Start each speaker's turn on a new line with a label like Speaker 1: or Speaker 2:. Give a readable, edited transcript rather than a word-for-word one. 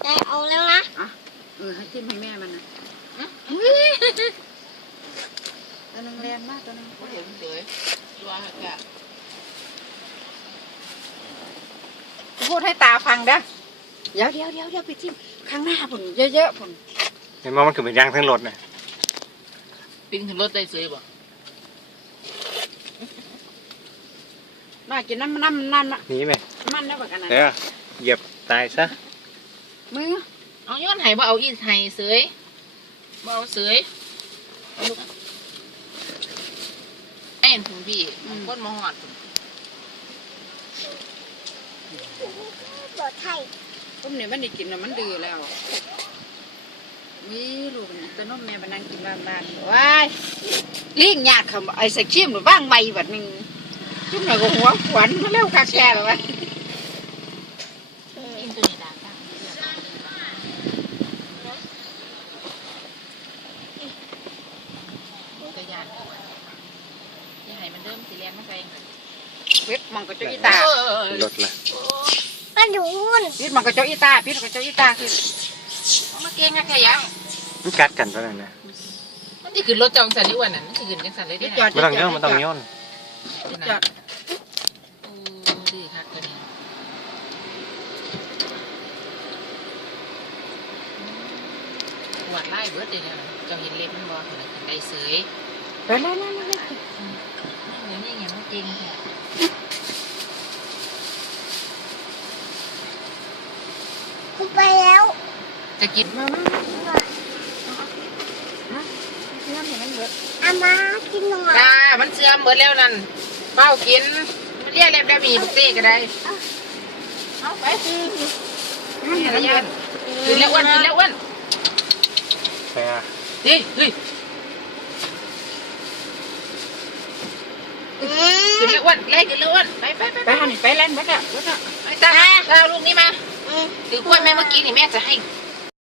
Speaker 1: แต่เอาแล้วนะ
Speaker 2: ให้จิ้มให้แม่มันนะตัวนึงแรงมากตัวนึง
Speaker 3: เดี๋ยวเฉยตัวหักอะ
Speaker 2: พูดให้ตาฟังเด้อเดี๋ยวไปจิ้มข้างหน้าผลเยอะๆผล
Speaker 4: เห็นว่ามันคือเป็นยางทั้งรถนะ
Speaker 3: ปิ้งถึงรถได้ซื้อบ่
Speaker 2: มากินน้ำ
Speaker 4: นี่ไหม
Speaker 2: มันได้แบบกันนะ
Speaker 4: เดี๋ยวเหยียบตายซะ
Speaker 2: มือ
Speaker 3: เอาย้อนไห้บ่เอาอีไห้ซื้อบ่เอาซื้อไอ้ผงพี่ก้นมอหอด
Speaker 1: ปลอดภัย
Speaker 2: ผมเนี่ยมันได้กินแล้วมันดื้อแล้ววิลูกตัวน้องแม่มานั่งกินบ้านๆว้ายเลี้ยงยากเขาไอ้ใส่ขี้มหรือบ้างใบแบบนึงจุ่มหน่อยก็หัวขวัญมาเร็วกาแก่หรอวะ
Speaker 3: กินตัวนี้ได้ตั้งตัวใหญ่ยังไงมันเริ่มสีแดงมาใส่
Speaker 2: เวทมันก็เจ้าอีตาร
Speaker 4: ถละ
Speaker 1: กระดูน
Speaker 2: พิษมันก็เจ้าอีตาพิษมันก็เจ้าอีตาคือ
Speaker 3: มาเก่งนะแค่ยัง
Speaker 4: มันกัดกันตอนนั้นนะ
Speaker 3: มันจะขึ้นรถจองสันนิวันนั้นมันจะขึ้นจังสันเลยได้
Speaker 4: มันต้องย้อน
Speaker 2: จอด
Speaker 3: โอ้ดีครับตัวนี้หวดไล่เบิร์ดเลยนะเจ้าเห็นเล็บมันบ่เหมือนไก่เสย
Speaker 2: ไปเลย
Speaker 3: นี่ไงมันจริงแท้
Speaker 1: กูไปแล้ว
Speaker 3: จะกิน
Speaker 1: อามากินหน่อย
Speaker 3: จ้ามันเสื่อมหมดแล้วนั่นเป้ากินมันเรียกเล็บได้มีบุกเต้ก็ได้เอาไปนี่อะไรยันกินแล้วอ้วน
Speaker 4: ไปอ่ะ
Speaker 3: นี่เฮ้ยกินแล้วอ้วนไล่กินแล้วอ้วนไป
Speaker 2: หันไปเล่นไปเถอะ
Speaker 3: ไปตาลูกนี้มาถือกล้วยแม่เมื่อกี้นี่แม่จะให้